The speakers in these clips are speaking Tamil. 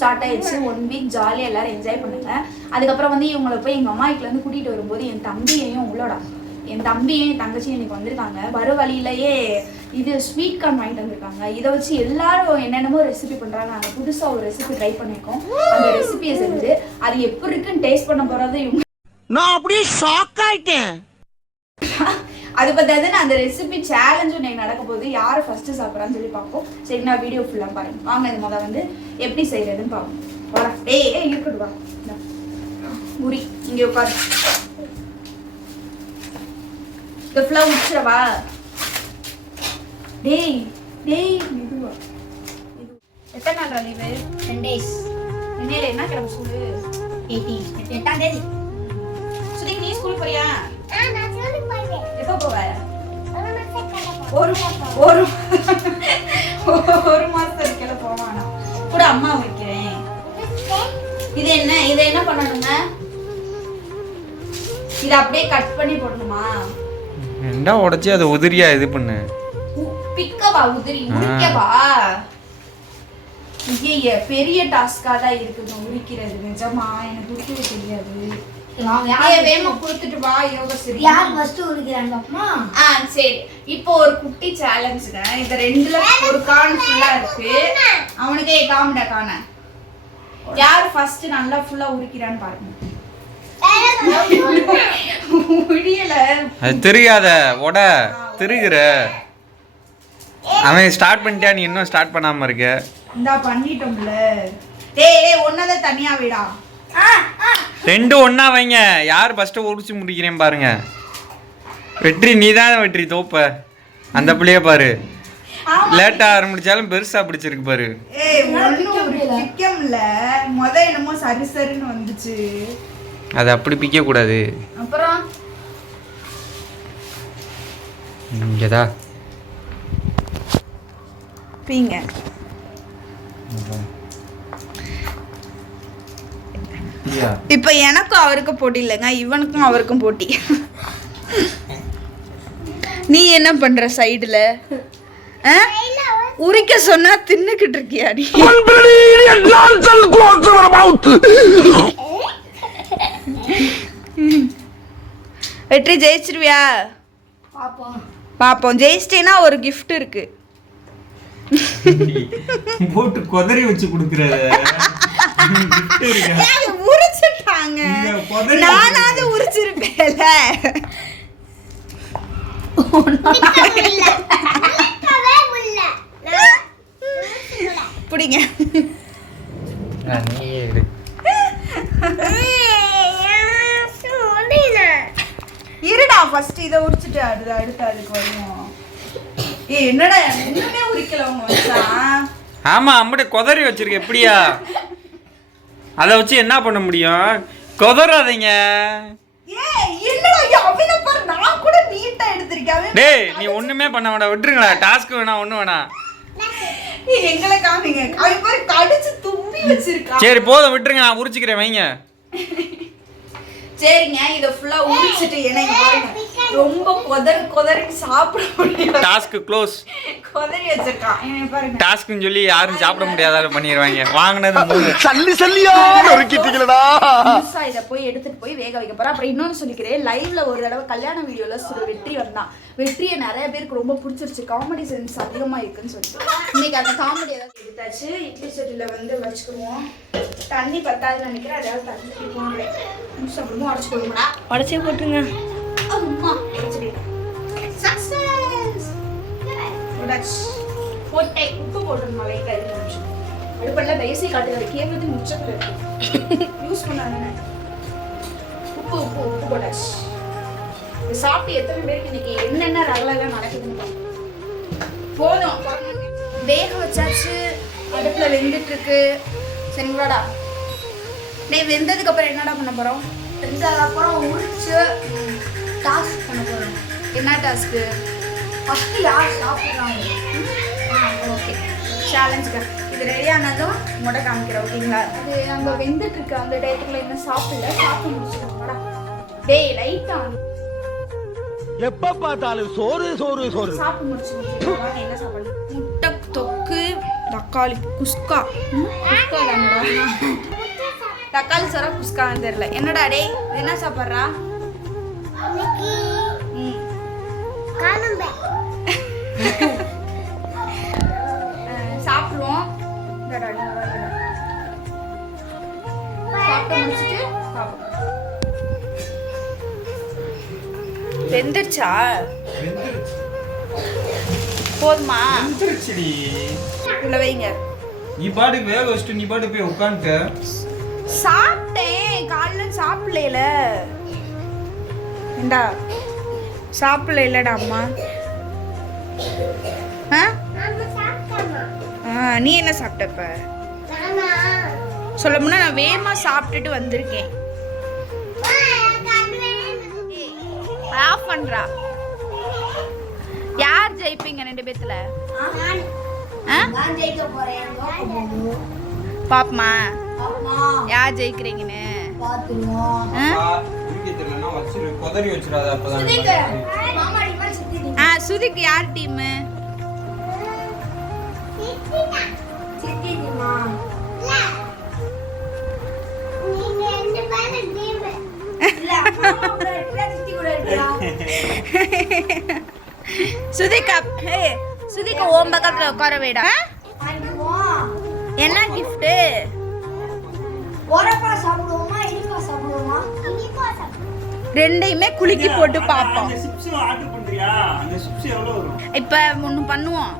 ஸ்டார்ட் ஆயிடுச்சு. 1 வீக் ஜாலியாக எல்லாரும் என்ஜாய் பண்ணுங்க. அதுக்கப்புறம் வந்து இவங்களை போய் எங்கள் அம்மா வீட்டிலேருந்து கூட்டிகிட்டு வரும்போது என் தம்பியையும் என் தம்பியும் என் தங்கச்சியும் இன்னைக்கு வந்திருக்காங்க. வர வழியிலேயே இது ஸ்வீட் கார்ன் வாங்கிட்டு வந்திருக்காங்க. இதை வச்சு எல்லாரும் என்னென்னமோ ரெசிபி பண்ணுறாங்க. நாங்கள் புதுசாக ஒரு ரெசிபி ட்ரை பண்ணியிருக்கோம். அந்த ரெசிபியை செஞ்சு அது எப்படி இருக்குன்னு டேஸ்ட் பண்ண போகிறது இவங்க. நான் அப்படியே ஷாக் ஆயிட்டேன். அது பார்த்தாது அந்த ரெசிபி சேலஞ்சும் இன்னைக்கு நடக்க போகுது. யார் ஃபர்ஸ்ட் சாப்பிட்றான்னு சொல்லி பார்ப்போம். சரி, நான் வீடியோ ஃபுல்லாக பாருங்க. வாங்க இது முதல் வந்து எப்படி செய்யறதுன்னு பார்ப்போம். வர இருக்கட்டும், வா முறி இங்கே உட்காரு. இந்த ஃபுல்லாக உச்சிரவா. டேய் மெதுவா. எத்தனை நாள் லீவு? 10 days. இன்னையில என்ன கிளம்பு ஸ்கூலு? 8ஆம் தேதி. சுதி, நீ ஸ்கூல் போறியா? நான் ஸ்கூலுக்கு போறேன். எப்போ போவ? ஒரு மாசத்துக்குள்ள போவானா கூட அம்மா வைக்கிறேன். இது என்ன பண்ணணுங்க? இத அப்படியே கட் பண்ணி போடணுமா? ரெண்டா உடைச்சு அதை உதிரியா இது பண்ணு. பிக்கவா உதிரி உரிக்கவா? ஐயே, பெரிய டாஸ்கா தான் இருக்குது உரிக்கிறது. நிஜமா எனக்கு உரிக்கவே தெரியாது. வேகமா கொடுத்துட்டு வா யோகஸ்ரீ. யார் ஃபர்ஸ்ட் உரிக்கிறாங்க பாப்பமா? சரி, இப்போ ஒரு குட்டி சேலஞ்சுங்க. இந்த ரெண்டுல ஒரு கார்ன் ஃபுல்லா இருக்கு. அவனுக்கே காமிடா காண. யார் ஃபர்ஸ்ட் நல்லா ஃபுல்லா உரிக்கிறான்னு பாருங்க. முடியல. அது தெரியாத உட திருகிற. அவன் ஸ்டார்ட் பண்ணிட்டா, நீ இன்னும் ஸ்டார்ட் பண்ணாம இருக்க. இந்தா பண்ணிட்டோம்ல. டேய் ஒன்னத தனியா விடா. ரெண்டு ஒண்ணா வைங்க. யார் ஃபர்ஸ்ட் உரிச்சு முடிக்கிறேன் பாருங்க. வெற்றி நீதான் வெற்றி தோப்ப. அந்த பிள்ளைய பாரு, லேட்டா ஆரம்பிச்சாலும் பெருசா பிடிச்சிருக்கு பாரு. சிக்கம்ல முத என்னமோ சரின்னு வந்துச்சு. அது அப்படி பிக்க கூடாது. அப்புறம் இங்கதா பீங்க. இப்ப எனக்கும் அவருக்கும் போட்டி இல்லைங்க, இவனுக்கும் அவருக்கும் போட்டி. நீ என்ன பண்ற சைடுல? உரிக்க சொன்னா தின்னுக்கிட்டு இருக்கியா நீ? வெற்றி ஜெயிச்சிருவியா? பாப்போம். ஜெயிச்சிட்டேன்னா ஒரு கிஃப்ட் இருக்கு. போட்டு கொதறி வச்சு குடுக்குற. உரிச்சிட்டாங்க. நானாவது உரிச்சிருப்பேன்ல. பிடிங்க. இருடா, ஃபர்ஸ்ட் இதை உரிச்சிட்டு அடுத்து அதுக்கு வருவோம். என்னடா இன்னுமே உரிக்கல உங்க வச்சான்? ஆமா, அம்மட கொதறி வச்சிருக்க. எப்படியா அதை வச்சு என்ன பண்ண முடியும்? கொதறாதீங்க. டேய், நீ ஒண்ணுமே பண்ண வேண்டாம், விட்டுருங்களா. டாஸ்க் வேணா, ஒண்ணு வேணா. எங்களை காமிங்க. அவன் பாரு கடிச்சு தும்பி வச்சிருக்கான். சரி போதும், விட்டுருங்க, நான் உரிச்சுக்கிறேன், வைங்க. சரிங்க, இத ஃபுல்லா உரிச்சிட்டு எனக்கு பாருங்க ரொம்ப கொதறி சாப்பிட முடியாது. Task close. கொதறி வச்சிருக்கான் பாருங்க. டாஸ்க்னு சொல்லி யாரும் சாப்பிட முடியாதால பண்ணிடுவாங்க. வாங்குனது சல்லியா நொறுக்கிட்டீங்களடா. புதுசா இத போய் எடுத்துட்டு போய் வேக வைக்க போறேன். அப்புறம் இன்னொன்னு சொல்லிக்கிறேன், லைவ்ல ஒரு தடவை கல்யாண வீடியோல வெற்றி வந்தான். வெற்றியை நிறைய பேருக்கு ரொம்ப பிடிச்சிருச்சு. காமெடி சென்ஸ் அதிகமா இருக்குன்னு சொல்லிட்டு இன்னைக்கு அந்த காமெடி ஏதாவது எடுத்தாச்சு. இட்லி சட்டில வந்து வச்சுக்குவோம். தண்ணி பத்தாதுன்னு நினைக்கிறேன். அதாவது தண்ணி போடுறேன். உடச்சே போட்டுருங்க. உப்பு போட்டுருமா லைட்டா. அடுப்பல்ல தயசி காட்டுறது கேட்கறது முச்சத்துல இருக்கு. யூஸ் பண்ணாங்க. உப்பு உப்பு உப்பு போட்டாச்சு. சாப்பிட்டு எத்தனை பேருக்கு இன்னைக்கு என்னென்ன ரகலாம் நடக்குதுன்னு போதும். வேக வச்சாச்சு. அடுப்புல வெந்துட்டு இருக்கு. சரிங்களாடா? வெந்ததுக்கு அப்புறம் என்னடா பண்ண போறோம்? வெந்ததுக்கப்புறம் உரிச்சு டாஸ்க் பண்ண போறோம். என்ன டாஸ்க்கு? ஃபர்ஸ்ட் யார் சாப்பிட்றாங்க? ஓகே, சேலஞ்சுக்கு இது ரெடியானதும் முட்டை காமிக்கிறோம். ஓகேங்களா? அது அங்கே வெந்துட்டு இருக்கு. அந்த டயத்துக்குள்ள என்ன சாப்பிட்டு முடிச்சுக்கோங்கடா. டேய் லைட்டா எப்ப பார்த்தாலும் சோறு சோறு சோறு சாப்பிட்டு முடிச்சுக்கோங்க. என்ன சாப்பாடு? முட்டை தொக்கு, தக்காளி குஸ்கா குஸ்கா தானடா தக்காளி சாரா குஸ்கான்னு தெரியல. என்னடா டே என்ன சாப்பிட்றா? சாப்பிடுவோம். சாப்பிட்டு முடிச்சுட்டு வெந்துருச்சா? போதுமா? உள்ள வைங்க. நீ பாட்டுக்கு வேக வச்சுட்டு நீ பாட்டுக்கு போய் உட்காந்துட்ட. சாப்பிட்டேன் காலைல சாப்பிடல. ஏண்டா சாப்பிடலடா அம்மா. நீ என்ன சாப்பிட்டப்ப? சொல்ல போனா நான் வேகமா சாப்பிட்டுட்டு வந்திருக்கேன். ஆஃப் பண்றா. யார் ஜெயிப்பீங்க 2 பேத்துல? பாப்பமா யார் ஜெயிக்கிறீங்கன்னு. சுதிக்கு யார் டீம்? சுதிகா சுதிகா ஓம் பக்கத்துல உட்கார வைடா. என்ன gift? ஒரப்பா சாப்பிடுவோமா இனிப்பா சாப்பிடுவோமா? இனிப்பா சாப்பிடுவோம். ரெண்டையுமே குலுக்கி போட்டு பாப்போம். அந்த சிப்ஸ் ஆர்டர் பண்றியா? அந்த சிப்ஸ் எவ்வளவு வரும்? இப்போ ஒன்று பண்ணுவோம்.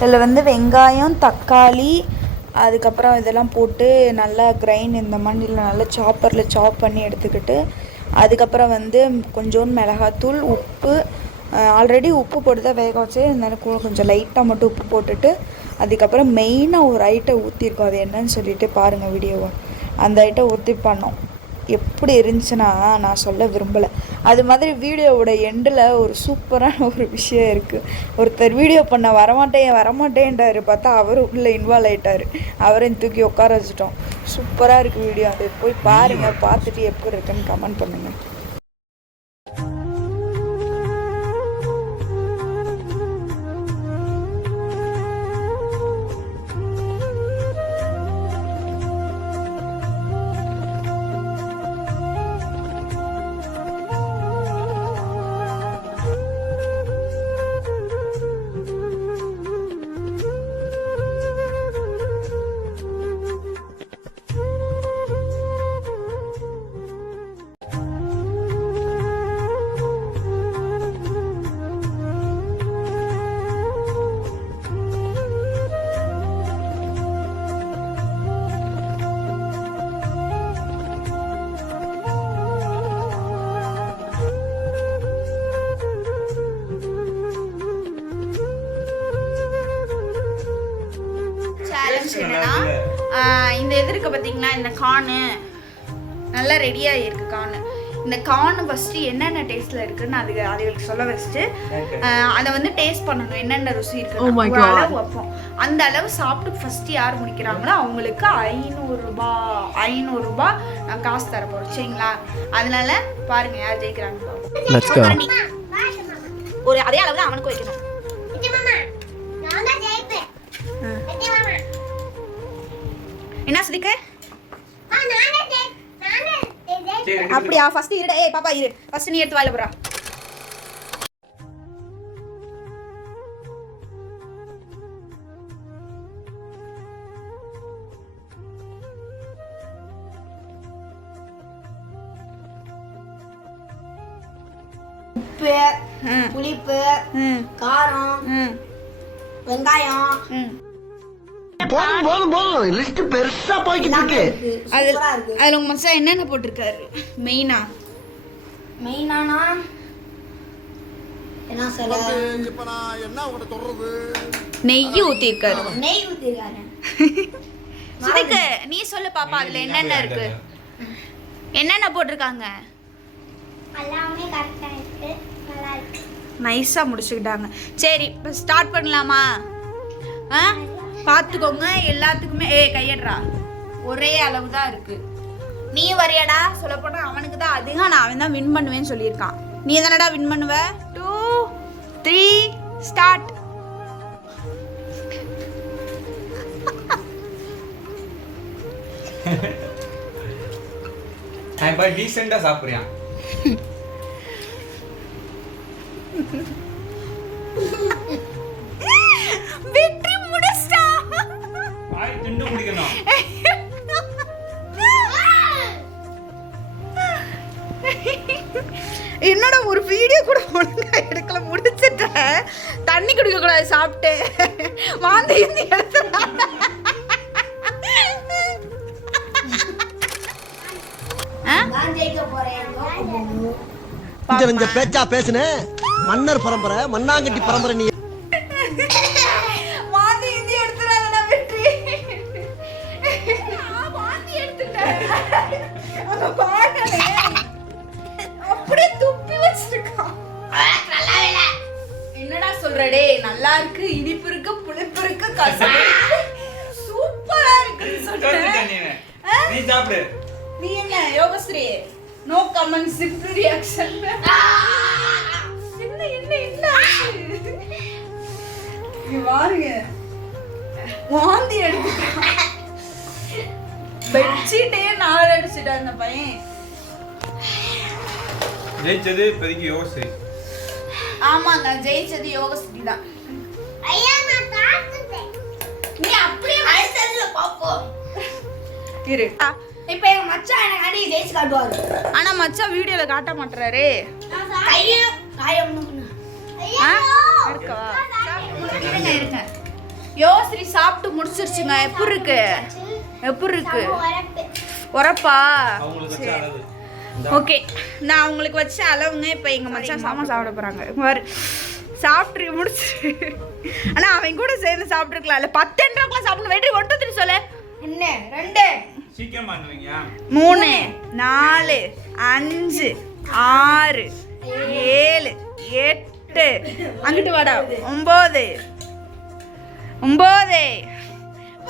இதில் வந்து வெங்காயம் தக்காளி அதுக்கப்புறம் இதெல்லாம் போட்டு நல்லா கிரைண்ட் இந்த மண்ணில் நல்லா சாப்பரில் சாப் பண்ணி எடுத்துக்கிட்டு அதுக்கப்புறம் வந்து கொஞ்சோண்டு மிளகாத்தூள் உப்பு ஆல்ரெடி உப்பு போட்டு தான் வேக வச்சு இருந்தாலும் கொஞ்சம் லைட்டாக மட்டும் உப்பு போட்டுட்டு அதுக்கப்புறம் மெயினாக ஒரு ஐட்டம் ஊற்றிருக்கோம். அது என்னன்னு சொல்லிட்டு பாருங்கள் வீடியோவை. அந்த ஐட்டம் ஊற்றி பண்ணோம். எப்படி இருந்துச்சுன்னா நான் சொல்ல விரும்பலை. அது மாதிரி வீடியோவோட எண்டில் ஒரு சூப்பரான ஒரு விஷயம் இருக்குது. ஒருத்தர் வீடியோ பண்ண வரமாட்டேன்ட்டார். பார்த்தா அவரும் உள்ளே இன்வால்வ் ஆகிட்டார். அவரையும் தூக்கி உட்கார வச்சுட்டோம். சூப்பராக இருக்குது வீடியோ. அது போய் பாருங்கள். பார்த்துட்டு எப்படி இருக்குன்னு கமெண்ட் பண்ணுங்கள். என்னன்னா இந்த இது இருக்கு பார்த்தீங்கன்னா இந்த கார்னு நல்லா ரெடியாக இருக்கு. கார்னு இந்த கார்னு ஃபஸ்ட்டு என்னென்ன டேஸ்ட்டில் இருக்குன்னு அதுகளுக்கு சொல்ல வச்சுட்டு அதை வந்து டேஸ்ட் பண்ணணும். என்னென்ன ருசி இருக்கு ஒரு அளவு வைப்போம். அந்த அளவு சாப்பிட்டு ஃபஸ்ட்டு யார் முடிக்கிறாங்களோ அவங்களுக்கு 500 ரூபாய் நான் காசு தர போகிறோம். சரிங்களா? அதனால பாருங்க யார் ஜெயிக்கிறாங்க. ஒரு அதே அளவு தான் அவனுக்கு வைக்கணும். என்ன சுதிக்க? அப்படியா? ஃபர்ஸ்ட் இருடா. ஏய் பாப்பா இரு. ஃபர்ஸ்ட் நீ எடுத்து வாயில போறா. உப்பு புளிப்பு காரம் வெங்காயம் போதும் லிஸ்ட் பெருசா போய்கிட்டு இருக்கு. அதுல உங்க மச்சான் என்னென்ன போட்டிருக்காரு? மெயினா என்ன சொல்ல இப்ப நான் என்ன உன்கிட்ட சொல்றது? நெய் ஊத்திருக்காரு. சுதிக்க நீ சொல்லு பாப்பா அதுல என்னென்ன இருக்கு? என்னென்ன போட்டிருக்காங்க? எல்லாமே கரெக்ட்டா இருக்கு. நல்லா இருக்கு. நைஸா முடிச்சுக்கிட்டாங்க. சரி இப்போ ஸ்டார்ட் பண்ணலாமா? பார்த்துக்கோங்க எல்லாத்துக்குமே. கையடுறா. ஒரே அளவு தான் இருக்கு. நீ வரையடா. சொல்ல போனா அவனுக்கு தான் அதிகம். நான் அவன் தான் வின் பண்ணுவேன்னு சொல்லியிருக்கான். நீ தானடா வின் பண்ணுவ. 2 3 ஸ்டார்ட். நான் இப்போ டீசெண்டாக சாப்பிட்றியான். வெற்றி முடிச்சிட்டா. வாய் திண்டு குடிக்கணும். என்னடா ஒரு வீடியோ கூட ஒழுங்கா எடுக்கல, முடிச்சிட்டேன். தண்ணி குடிக்க கூடாது சாப்பிட்டு வாந்தி எடுத்து நான் ஜெயிக்க போறேன். கொஞ்சம் பேச்சா பேசுன மன்னர் பரம்பரை மண்ணாங்கட்டி பரம்பரை நீ. வாந்தி இந்தி எடுத்துறாங்கடா வெற்றி. வாந்தி எடுத்துட்டேன். அந்த பாடலே அப்படியே துப்பி வச்சிருக்கான். என்னடா சொல்ற டேய்? நல்லா இருக்கு, இனிப்பு இருக்கு, புளிப்பு இருக்கு, கசப்பு இருக்கு, சூப்பரா இருக்குன்னு சொல்றேன். நீ சாப்பிடு. நீ என்ன Yogashree? No comment, simple reaction. என்ன என்ன என்ன நீ வாருங்க. வாந்தி எடுத்துட்டான். பெட்ஷீட்டே 4 அடிச்சிட்டான் அந்த பையன். ஜெயிச்சது இப்போதைக்கு யோசி. ஆமாங்க, ஜெயிச்சது யோகஸ்ரீ தான். ஐயா நான் காத்துட்டேன். நீ அப்படியே அடுத்ததுல பாப்போம். இரு. இப்போ எங்க மச்சான் எனக்கு அடி ஜெயிச்சு காட்டுவாரு. ஆனா மச்சான் வீடியோல காட்ட மாட்டறாரே. கைய காயம் ஆ? இருக்கவா? இருங்க இருங்க. யோகஸ்ரீ சாப்பிட்டு முடிச்சிருச்சுங்க. எப்படி இருக்கு? எப்படி இருக்கு? உரப்பா? அவங்களுக்கு வச்ச அளவு. ஓகே, நான் உங்களுக்கு வச்ச அளவுங்க. இப்போ எங்க மச்சான் சாமா சாப்பிட போறாங்க. பாரு சாப்பிட்டு முடிச்சு. ஆனா அவன் கூட சேர்ந்து சாப்பிட்டுருக்கலாம். இல்ல 10 என்றாக்குள்ள சாப்பிடணும். வெற்றி 1 2 3 சொல்லு. என்ன 2 சீக்கிரம் பண்ணுவீங்க. 3 4 5 6 7 8 அங்கிட்டு வாடா 9 9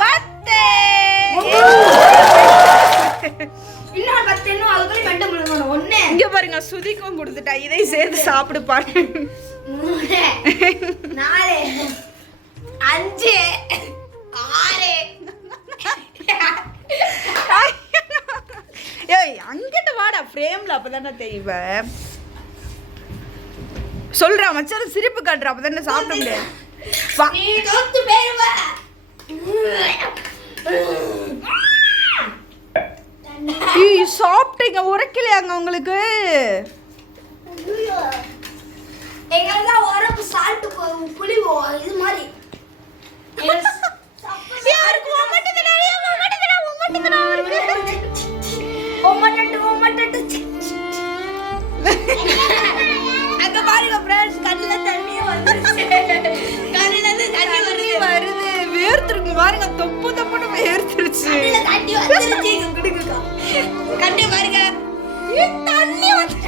10. இன்னொரு 10 இன்னும் அதுக்குள்ள மெண்ட முடியணும். 1 இங்க பாருங்க, சுதிக்கும் கொடுத்துட்டா. இதை சேர்த்து சாப்பிடு பாரு. 3 4 5 6 ஏய் அங்கிட்டு வாடா ஃப்ரேம்ல, அப்பதானே தெரியுவ. சொல்றா மச்சான், சிரிப்பு காட்டுற, அப்பதானே சாப்பிட முடியாது. வா. நீ தோத்து போயிருவ. ஏய் சாப்பிட்டீங்க, உரைக்கலையாங்க உங்களுக்கு? எங்கெல்லாம் உரப்பு சால்ட் புளி இது மாதிரி யாருக்கு ஒம்மட்டதுடா? ஒம்மட்டதுடா இருக்கு. ஒம்மட்டட்டு அங்க பாருங்க फ्रेंड्स, கண்ணுல தண்ணி வந்துருச்சு. கண்ணுல இருந்து தண்ணி வருது. வேர்த்துருக்கு பாருங்க, தொப்பு தொப்புன்னு வேர்த்துருச்சு. தண்ணி வந்துருச்சு. குடுக்குங்க. கண்ணே பாருங்க. தண்ணி வந்து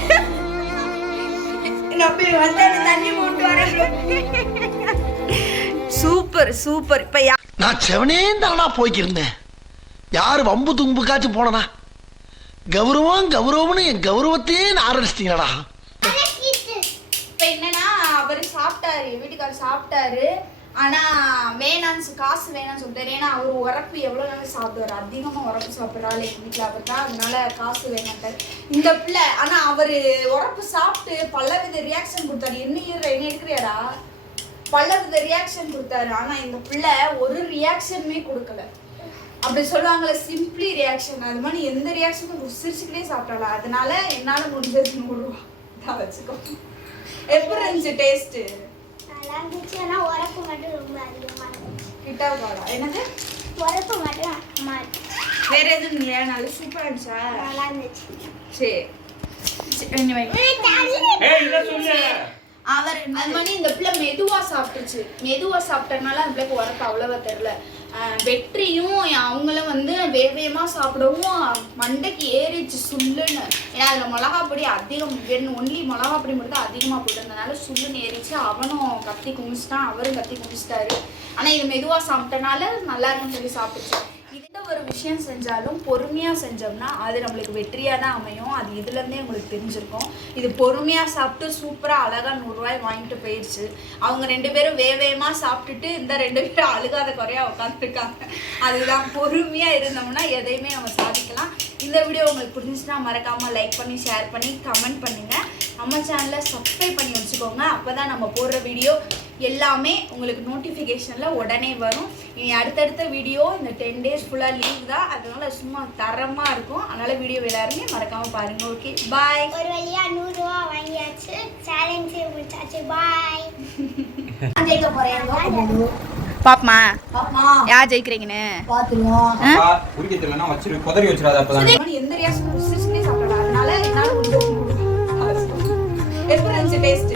நம்ம வந்து தண்ணி போட்டு வரேன். Super super. இப்ப நான் செவனே தானா போய்க்கிருந்தேன். யாரு வம்பு தும்புக்காச்சும் போனனா? கௌரவம் கௌரவம்னு என் கௌரவத்தையே ஆரம்பிச்சிட்டீங்களா? இப்ப என்னன்னா, அவர் சாப்பிட்டாரு, வீட்டுக்காரர் சாப்பிட்டாரு. ஆனா வேணான்னு காசு வேணாம்னு சொல்லிட்டாரு. ஏன்னா அவர் உரப்பு எவ்வளவு நாள் சாப்பிடுவாரு, அதிகமா உரப்பு சாப்பிட்றாள் எங்க வீட்டுல. அவர் தான், அதனால காசு வேணாட்டாரு இந்த பிள்ளை. ஆனா அவரு உரப்பு சாப்பிட்டு பலவித ரியாக்ஷன் கொடுத்தாரு. என்ன எடுக்கிறியாடா? பலவித ரியாக்ஷன் கொடுத்தாரு. ஆனா இந்த பிள்ளை ஒரு ரியாக்ஷனுமே கொடுக்கல. அப்படி சொல்லுவாங்கல்ல, சிம்பிளி ரியாக்ஷன், அது மாதிரி எந்த ரியாக்ஷனும் சிரிச்சுக்கிட்டே சாப்பிட்டாளா. அதனால என்னால முடிஞ்சது 100 ரூபா தான் வச்சுக்கோ. எப்படி இருந்துச்சு டேஸ்ட்? நல்லா இருந்துச்சு. ஆனா உரப்பு மட்டும் ரொம்ப அதிகமா இருந்துச்சு. கிட்டா பாடா என்னது? உரப்பு மட்டும் அம்மா வேற எதுவும் இல்லையா? நல்ல சூப்பரா இருந்துச்சா? நல்லா இருந்துச்சு. சரி anyway. ஏய் இத சொல்லு. அவர் அது மாதிரி இந்த பிள்ளை மெதுவா சாப்பிட்டுச்சு. மெதுவா சாப்பிட்டனால அந்த பிள்ளைக்கு உரப்பு அவ்வளவா தெரியல. வெற்றியும் அவங்களும் வந்து வேகமா சாப்பிடவும் மண்டைக்கு ஏறிச்சு சுல்லுன்னு. ஏன்னா அதுல மிளகாப்பொடி அதிகம், ஒன்லி மிளகாப்பொடி மட்டும் அதிகமா போட்டிருந்தனால சுல்லுன்னு ஏறிச்சு. அவனும் கத்தி குமிச்சிட்டான், அவரும் கத்தி குமிச்சிட்டாரு. ஆனா இது மெதுவா சாப்பிட்டனால நல்லா இருக்குன்னு சொல்லி சாப்பிட்டுச்சு. இந்த ஒரு விஷயம் செஞ்சாலும் பொறுமையாக செஞ்சோம்னா அது நம்மளுக்கு வெற்றியாக தான் அமையும். அது இதுலேருந்தே உங்களுக்கு தெரிஞ்சிருக்கும். இது பொறுமையாக சாப்பிட்டு சூப்பராக அழகாக 100 ரூபாய் வாங்கிட்டு போயிடுச்சு. அவங்க 2 பேரும் வேகமாக சாப்பிட்டுட்டு இந்த 2 பேரும் அழுகாத குறையாக உட்காந்துருக்காங்க. அதுதான் பொறுமையாக இருந்தோம்னா எதையுமே நம்ம சாதிக்கலாம். இந்த வீடியோ உங்களுக்கு பிடிச்சிச்சுன்னா மறக்காமல் லைக் பண்ணி ஷேர் பண்ணி கமெண்ட் பண்ணுங்கள். நம்ம சேனலை சப்ஸ்கிரைப் பண்ணி வச்சுக்கோங்க. அப்போ தான் நம்ம போடுற வீடியோ எல்லாமே உங்களுக்கு நோட்டிஃபிகேஷனில் உடனே வரும். இனி அடுத்தடுத்த வீடியோ இந்த 10 டேஸ் ஃபுல்லாக லீவ் தான், அதனால சும்மா தரமாக இருக்கும். அதனால் வீடியோ எல்லாருமே மறக்காமல் பாருங்கள். Okay bye. ஒரு வழியா 100 ரூபா வாங்கியாச்சு. சேலஞ்ச் முடிச்சாச்சு. பாய். ஜெயிக்க போறேன். பாப்பமா பாப்பா யார் ஜெயிக்கிறீங்கன்னு பாத்துருவோம். குடிக்க தெரியலன்னா வச்சிரு, குதறி வச்சிடாத. அப்பதான் எந்த ரியாக்ஷன் சாப்பிடலாம். அதனால என்னால் எப்படி இருந்துச்சு டேஸ்ட்?